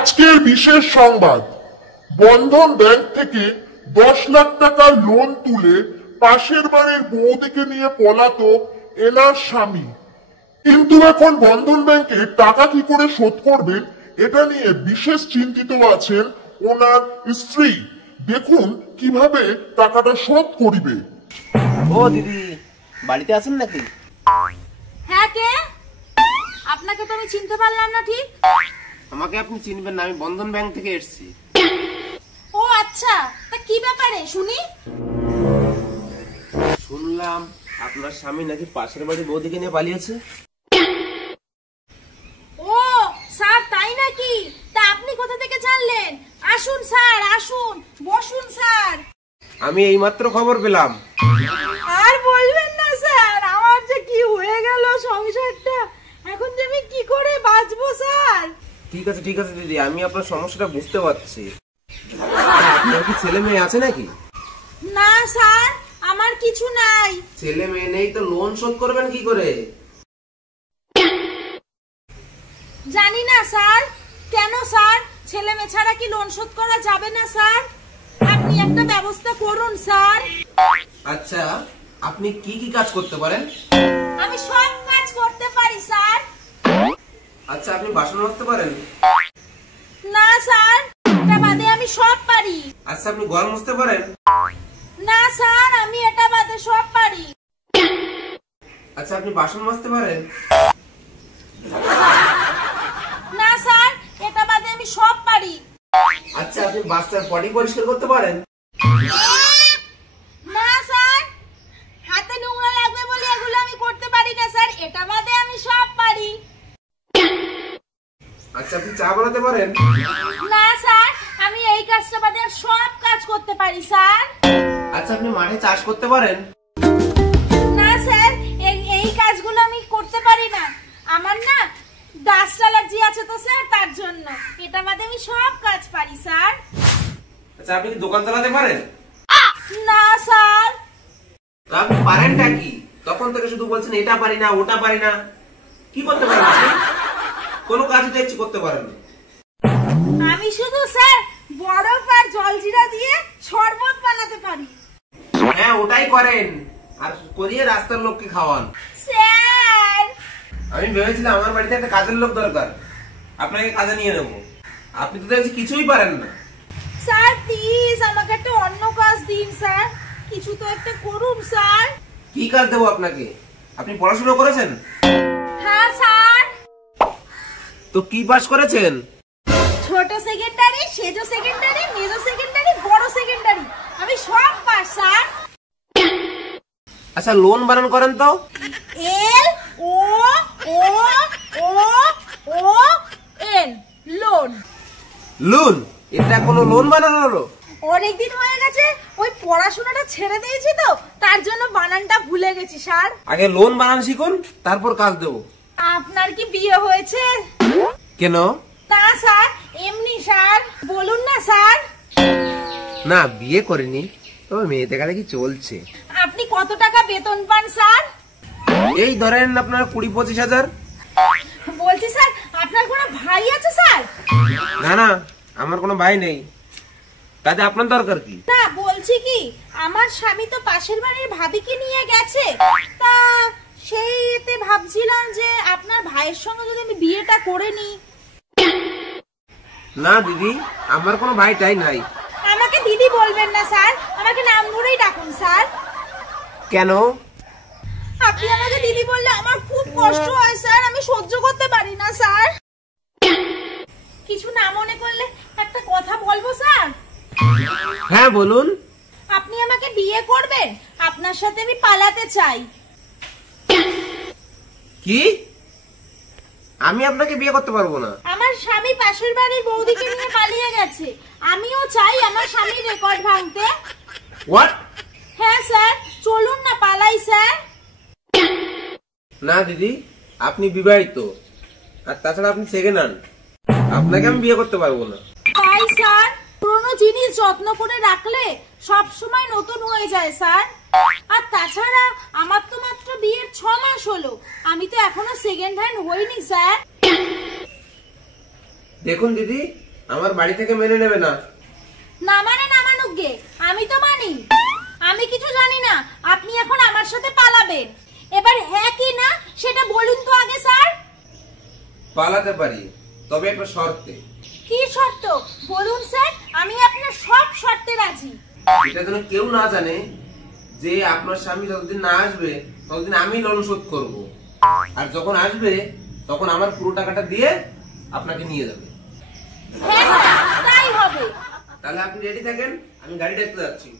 আজকের বিশেষ সংবাদ, বন্ধন ব্যাংক থেকে 10 লাখ টাকার লোন তুলে পাশের বাড়ির বৌদিকে নিয়ে পলাতক এনার স্বামী। কিন্তু এখন বন্ধন ব্যাংকে টাকা কি করে শোধ করবেন এটা নিয়ে বিশেষ চিন্তিত আছেন ওনার স্ত্রী। দেখুন কিভাবে টাকাটা শোধ করিবে। ও দিদি, বাড়িতে আছেন নাকি? হ্যাঁ, কে? আপনাকে তো আমি চিনতে পারলাম না ঠিক। আমাকে আপনি চিনবেন না, আমি বন্ধন ব্যাংক থেকে এসেছি। ও আচ্ছা, তা কি ব্যাপারে শুনি? শুনলাম আপনার স্বামী নাকি পাশের বাড়ি বৌদিকে নিয়ে পালিয়েছে। ও স্যার, তাই নাকি? তা আপনি কোথা থেকে জানলেন? আসুন স্যার, আসুন, বসুন স্যার। আমি এইমাত্র খবর পেলাম। আর বলবেন না স্যার, আমার যে কি হয়ে গেল সংসারটা, এখন যে আমি কি করে বাঁচবো স্যার। ঠিক আছে দিদি, আমি আপনার সমস্যাটা বুঝতে পারছি। আপনার কি ছেলে মেয়ে আছে নাকি? না স্যার, আমার কিছু নাই। ছেলে মেয়ে নেই তো লোন শোধ করবেন কি করে? জানি না স্যার। কেন স্যার, ছেলে মেয়ে ছাড়া কি লোন শোধ করা যাবে না স্যার? আপনি একটা ব্যবস্থা করুন স্যার। আচ্ছা, আপনি কি কি কাজ করতে পারেন? আমি সব কাজ করতে পারি স্যার। আচ্ছা, আপনি বাসন মাজতে পারেন? না স্যার, এটা বাদে আমি সব পারি। আচ্ছা, আপনি ঘর মুছতে পারেন? না স্যার, আমি এটা বাদে সব পারি। আচ্ছা, আপনি বাসন মাজতে পারেন? না স্যার, এটা বাদে আমি সব পারি। আচ্ছা, আপনি বাচ্চার পটি পরিষ্কার করতে পারেন? না স্যার, হাতে নোংরা লাগবে বলে এগুলো আমি করতে পারি না স্যার, এটা বাদে আমি সব পারি। আচ্ছা, আপনি চা বানাতে পারেন? না স্যার, আমি এই কাজটা বাদে আর সব কাজ করতে পারি স্যার। আচ্ছা, আপনি মাঠে চাষ করতে পারেন? না স্যার, এই কাজগুলো আমি করতে পারি না। আমার না ডাস্ট অ্যালার্জি আছে তো স্যার, তার জন্য। এটা বাদে আমি সব কাজ পারি স্যার। আচ্ছা, আপনি কি দোকান চালাতে পারেন? না স্যার। আপনি পারেনটা কি? তখন থেকে শুধু বলছেন এটা পারি না, ওটা পারি না। কি করতে পারেন আপনি? কোনো কাজই দেখছি করতে পারেন না। আমি শুধু স্যার বরফ আর জলজিরা দিয়ে শরবত বানাতে পারি। হ্যাঁ, ওটাই করেন, আর করিয়ে রাস্তার লোককে খাওয়ান। স্যার, আমি ভেবেছিলাম আমার বাড়িতে একটা কাজের লোক দরকার, আপনাকে কাজে নিয়ে নেবো। আপনি তো দেখছি কিছুই পারেন না। স্যার প্লিজ আমাকে একটা অন্য কাজ দিন স্যার, কিছু তো একটা করুন স্যার। কি কাজ দেবো আপনাকে? আপনি পড়াশোনা করেছেন? হ্যাঁ স্যার। তো কি পাস করেছেন? ছোট সেকেন্ডারি, সেজো সেকেন্ডারি, মেজো সেকেন্ডারি, বড় সেকেন্ডারি, আমি সব পাস স্যার। আচ্ছা, লোন বানান করেন তো? এল ও ও ও ও এন, লোন। লোন? এটা কোনো লোন বানানো হলো? অনেকদিন হয়ে গেছে, ওই পড়াশোনাটা ছেড়ে দিয়েছি তো, তার জন্য বানানটা ভুলে গেছি স্যার। আগে লোন বানান শিখুন, তারপর কাজ দেবো। আপনার কি বিয়ে হয়েছে? কেন? না স্যার, এমনি স্যার। বলুন না স্যার। না, বিয়ে করিনি, তবে মেয়ে দেখাদেখি চলছে। আপনি কত টাকা বেতন পান স্যার? এই ধরেন আপনার 20-25 হাজার। বলছি স্যার, আপনার কোনো ভাই আছে স্যার? না না, আমার কোনো ভাই নেই। তাতে আপনার দরকার কি? না, বলছি কি, আমার স্বামী তো পাশের বাড়ির ভাবিকে নিয়ে গেছে, তা সেই এতে ভাবছিলাম যে আপনার ভাইয়ের সঙ্গে যদি আমি বিয়েটা করে নিই। না দিদি, আমার কোনো ভাইটাই নাই। আমাকে দিদি বলবেন না স্যার, আমাকে নাম ধরেই ডাকুন স্যার। কেন? আপনি আমাকে দিদি বললে আমার খুব কষ্ট হয় স্যার, আমি সহ্য করতে পারি না স্যার। কিছু না মনে করলে একটা কথা বলবো স্যার? হ্যাঁ বলুন। আপনি আমাকে বিয়ে করবেন? আপনার সাথে আমি পালাতে চাই। কি? আমি আপনাকে বিয়ে করতে পারবো না। আমার স্বামী পাশের বাড়ির বৌদিকে নিয়ে পালিয়ে গেছে, আমিও চাই আমার স্বামীর রেকর্ড ভাঙতে। হোয়াট? হ্যাঁ স্যার, চলুন না পালাই স্যার। না দিদি, আপনি বিবাহিত, আর তাছাড়া আপনি সেকেন্ড হ্যান্ড, আপনাকে আমি বিয়ে করতে পারবো না। তাই স্যার, পুরনো জিনিস যত্ন করে রাখলে সব সময় নতুন হয়ে যায় স্যার। আর তাছাড়া আমার তো মাত্র বিয়ের 6 মাস হলো, আমি তো এখনো সেকেন্ড হ্যান্ড হইনি স্যার। দেখুন দিদি, আমার বাড়ি থেকে মেনে নেবে না। না মানে না মানুক গে, আমি তো মানি। আমি কিছু জানি না, আপনি এখন আমার সাথে পালাবেন। এবার হ্যাঁ কি না সেটা বলুন তো আগে স্যার। পালাতে পারি, তবে একটা শর্তে। কি শর্ত বলুন স্যার, আমি আপনার সব শর্তে রাজি। এটা যেন কেউ না জানে যে আপনার স্বামী যতদিন না আসবে ততদিন আমি লোন শোধ করব, আর যখন আসবে তখন আমার পুরো টাকাটা দিয়ে আপনাকে নিয়ে যাবে। হ্যাঁ স্যার, তাই হবে। তাহলে আপনি রেডি থাকেন, আমি গাড়ি দেখতে যাচ্ছি।